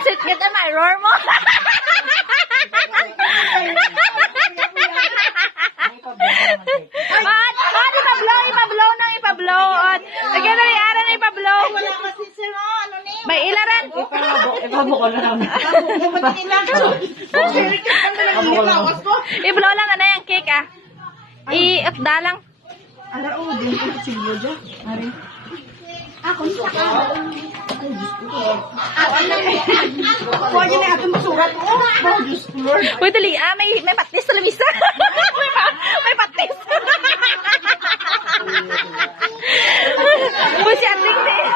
Sit kita mirror mo. Ipablow. Again, ara na ipablow. May ilaran. Ipabok na lang. Iblow lang na yung cake ah. I-upda lang. Ala, din ko silyo dyan. Ari. Ako sa ka. Kuha niya na atong masurat. Oh, Diyos Lord. Uy, dali. May patis sa lamisa. may patis. Uy, si ating din.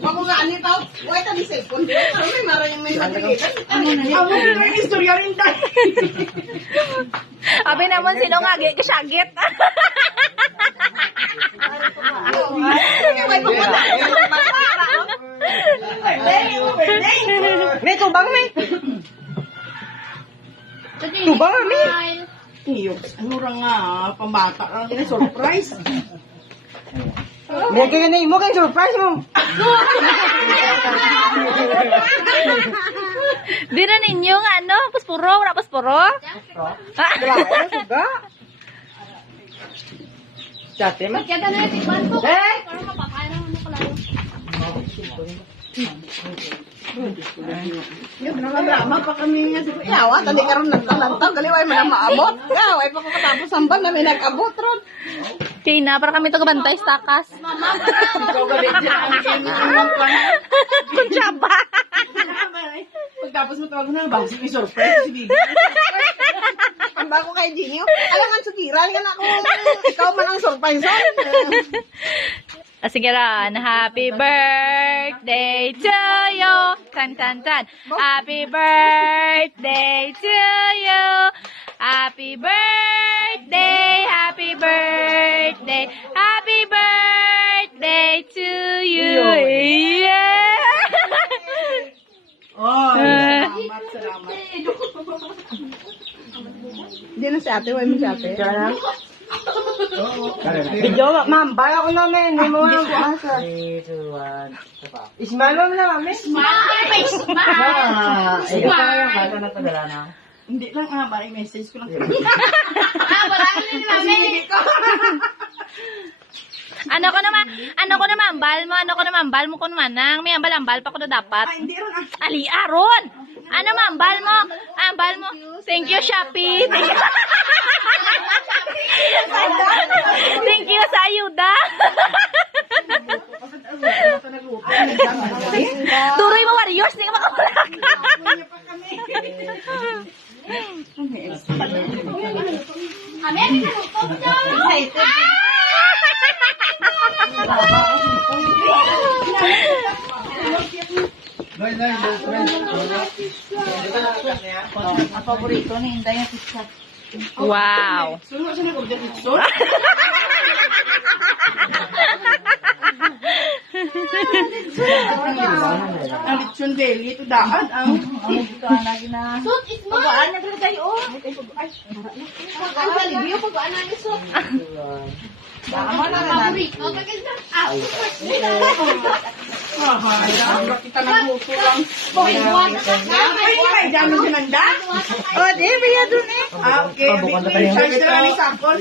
Ako nga, alitaw. Huwag ka di cellphone. May marayang may matigitan. Ako na yung istorya rin tayo. Abi naman sino nga, kasyagit. May tubang, may. Tubang, may. Iyo, ano ra nga, pambata lang din, surprise. May kaya na mo kay surprise mo. Di na ninyo nga, ano, puspuro, wala puspuro. Dati, man. Kaya na yung tikman ko. Eh! Parang mapakain naman ako lang. Yung drama pa kami nga. Yawa, tali ka rin nagtalantaw. Galiway mo na maabot. Gaway pa ko katapos ang ban na may nag-abot ron. Tina, para kami ito kabantay sa takas. Ikaw galit dyan ang kinimang ka na. Kuntsaba. Pagtapos mo tawag na, bago may surprise si Bibi. Pamba ko kay Ginyo. Alangan sa gira, alangan ako. Ikaw man ang surprise. Sige ron. Happy birthday to you. Tan, tan, tan. Happy birthday to you. Happy birthday. Happy birthday. Happy birthday to you. Yeah. Oh, salamat, salamat. Hindi na si ate, huwag mo si ate. Video, ma'am, baya ko namin. Hindi mo nga asa. 3, 2, 1. Ismail mo na, mami. Smile! Smile! Ikaw yung bata na tagala na. Hindi lang, may message ko lang. Wala ka din namin. Ano ko naman, ambal mo ko naman, nang may ambal pa ko na dapat. Ay, hindi ron. Ali, aron! Ano ambal mo? Thank you, Shopee. Thank you sa ayuda. Tuloy mo, warriors, hindi ka makawala. Kami, ang kinutog daw. Ang paborito ni Inday yung pizza. Wow. Sunod siya nag-order pizza? Ang lechon belly, ito daan. Ang lagi na. Sut, isma. Pagaan na talaga kayo. Ang salibyo, pag-aan namin sut. Tama na na. Paborito. Kaganda. Kita nagluto lang. Boy, buwan. Ay, may dami sinanda? Oh, di, baya dun eh. Okay. Charge na lang ni Sapol.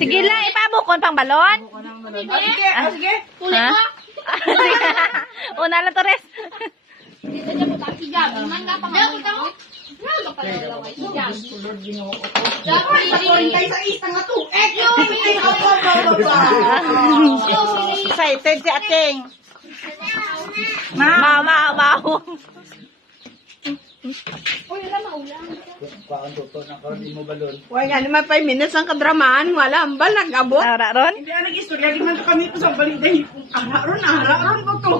Sige lang, ipabukon pang balon. Sige, sige. Kulit mo. Una lang to, res. Dito niya po tayo si Gabi. Man nga pa nga. Naga pala dalawa si Gabi. Tayo sa isang nga to. Excited si ating. Mama. Uy, wala maulang. Huwag nga naman 5 minutes ang kadramahan. Wala, ambal, nag-abot. Ara ron? Hindi na nag-istorya. Gimana to kami ito sa balik dahil. Ara-ron ko to.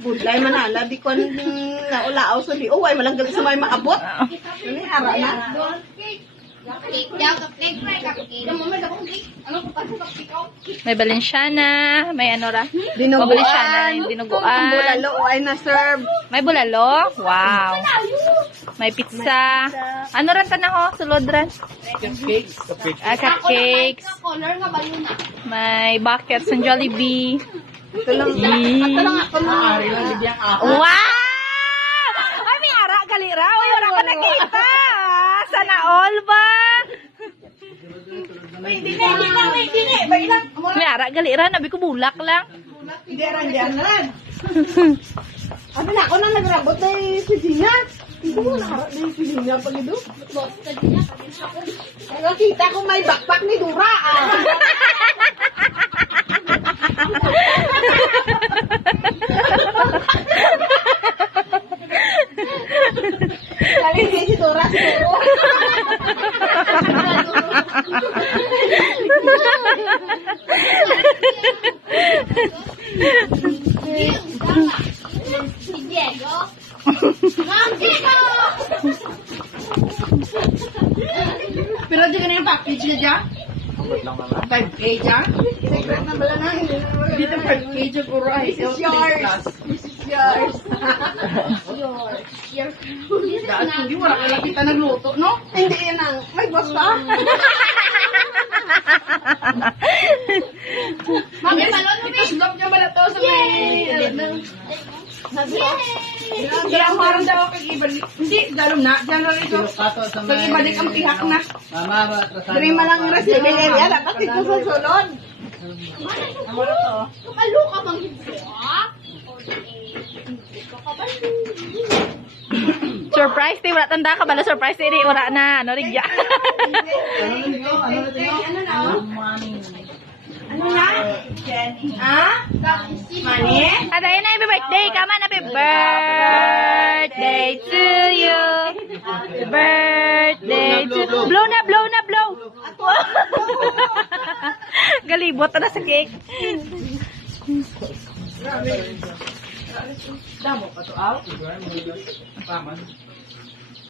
Budlay manala. Di ko ang naulaaw sa di. Oh, ay malang galit sa may maabot. Ini ara na. Cupcake daw, cupcake, cupcake. Yung mama, daw cupcake. Ano ko pa sa ikaw? May Balenciana, may ano ra? Dinuguan. Balenciana, yung Ang dinuguan. bulalo ay na-serve. May bulalo? Wow. May pizza. Ano ran tanang ho? Sulod ran? Cupcakes. Ah, cupcakes. Color nga balon na. May buckets ng Jollibee. Ito lang. Yee. Ito lang ako na. Ari lang bibiyang ako. Wow! Ay, may ara, galira. Uy, wala ko nakita. Sana all ba? Hindi na. Bay lang. May ara, galira. Nabi ko bulak lang. Hindi rin dyan na rin. Abi na ako na nagrabot na yung kusina. Hindi mo nakarap na yung kusina pag ito. Nakita ko may backpack ni Dura. Galing din si Dura siguro. Si Diego. Ma'am Diego! Pero dyan ka na yung package niya dyan? 5K dyan? Secret na bala na. Dito 5K dyan puro ay. This is yours. This is yours. Dahil hindi wala kaya kita nagluto, no? Hindi yan ang. May boss pa. Mami, balon mo, Ito slop niya bala to sa may... Hindi ang parang daw kag-ibalik. Hindi, dalom na. Diyan na rito. Pag-ibalik ang pihak na. Mama, Dari malang recipe area. Dapat ito sa sulod. Kapalo ka bang hindi? Ha? Surprise, di wala tanda ka bala surprise di wala na ano rigya. Ano na? Ha? Mani? At ayun na, happy birthday! Come on, happy birthday to you! Happy birthday to you! Blow na, blow na, blow! Galibot na sa cake. Damo ka to out.